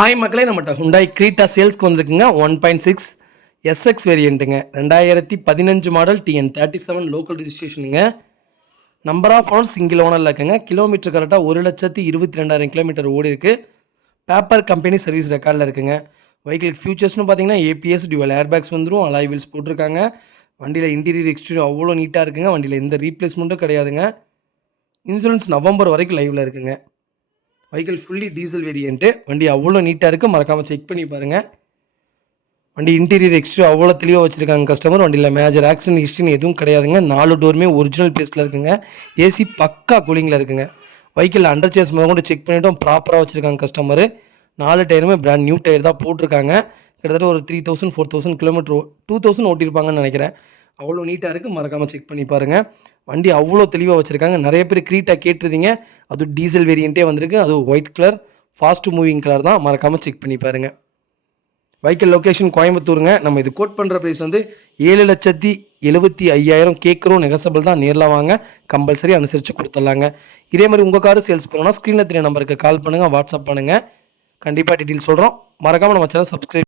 Hi மக்களே, நம்மகிட்ட Hyundai க்ரீட்டா சேல்ஸ்க்கு வந்திருக்குங்க. 1.6 எஸ்எக்ஸ் வேரியண்ட்டுங்க. 2015 மாடல் TN37 லோக்கல் ரிஜிஸ்ட்ரேஷனுங்க. நம்பர் ஆஃப் ஓனர் சிங்கிள் ஓனரில் இருக்குங்க. கிலோமீட்டர் கரெக்டாக 1,22,200 கிலோமீட்டர் ஓடி இருக்குது. பேப்பர் கம்பெனி சர்வீஸ் ரெக்கார்டில் இருக்குங்க. வெஹிக்கிளுக்கு ஃபியூச்சர்ஸ்னு பார்த்தீங்கன்னா APS டியூவல் ஏர்பேக்ஸ் வந்துடும். அலாய் வீல்ஸ் போட்டிருக்காங்க. வண்டியில் இன்டீரியர் எக்ஸ்டீரியர் அவ்வளோ நீட்டாக இருக்குங்க. வண்டியில் எந்த ரீப்ளேஸ்மெண்ட்டும் கிடையாதுங்க. இன்சூரன்ஸ் நவம்பர் வரைக்கும் லைவில் இருக்குங்க. Vehicle fully diesel variant. வண்டி அவ்வளோ நீட்டாக இருக்குது, மறக்காமல் செக் பண்ணி பாருங்கள். வண்டி இன்டீரியர் எக்ஸ்டீரியர் அவ்வளோ தெளிவாக வச்சுருக்காங்க கஸ்டமர். வண்டியில் மேஜர் ஆக்சிடென்ட் ஹிஸ்ட்ரின்னு எதுவும் கிடையாதுங்க. 4 டோருமே ஒரிஜினல் பேஸில் இருக்குங்க. ஏசி பக்கா கூலிங்கில் இருக்குங்க. வெஹிக்கிள் அண்டர் சேர்ஸ் முதல் கொண்டு செக் பண்ணிவிட்டோம், ப்ராப்பராக வச்சுருக்காங்க கஸ்டமரு. 4 டயருமே பிராண்ட் நியூ டயர் தான் போட்டிருக்காங்க. கிட்டத்தட்ட ஒரு 3000 4000 கிலோமீட்டர் 2000 ஓட்டியிருப்பாங்கன்னு நினைக்கிறேன். அவ்வளோ நீட்டாக இருக்குது, மறக்காமல் செக் பண்ணி பாருங்கள். வண்டி அவ்வளோ தெளிவாக வச்சுருக்காங்க. நிறைய பேர் க்ரீட்டா கேட்டிருந்தீங்க. அதுவும் டீசல் வேரியண்ட்டே வந்திருக்கு. அதுவும் white colour, fast moving colour தான். மறக்காமல் செக் பண்ணி பாருங்கள். வெஹிக்கிள் லொக்கேஷன் கோயம்புத்தூருங்க. நம்ம இது கோட் பண்ணுற ப்ரைஸ் வந்து 7,75,000 கேட்குறோம். நெகசபிள் தான். நேரில் வாங்க, கம்பல்சரி அனுசரித்து கொடுத்துட்லாங்க. இதே மாதிரி உங்கள் காரு சேல்ஸ் பண்ணணும்னா ஸ்க்ரீனில் தெரிய நம்பருக்கு கால் பண்ணுங்கள், வாட்ஸ்அப் பண்ணுங்கள். கண்டிப்பாக டீட்டெயில் சொல்கிறோம். மறக்காமல் நம்ம சேனல் சப்ஸ்கிரைப்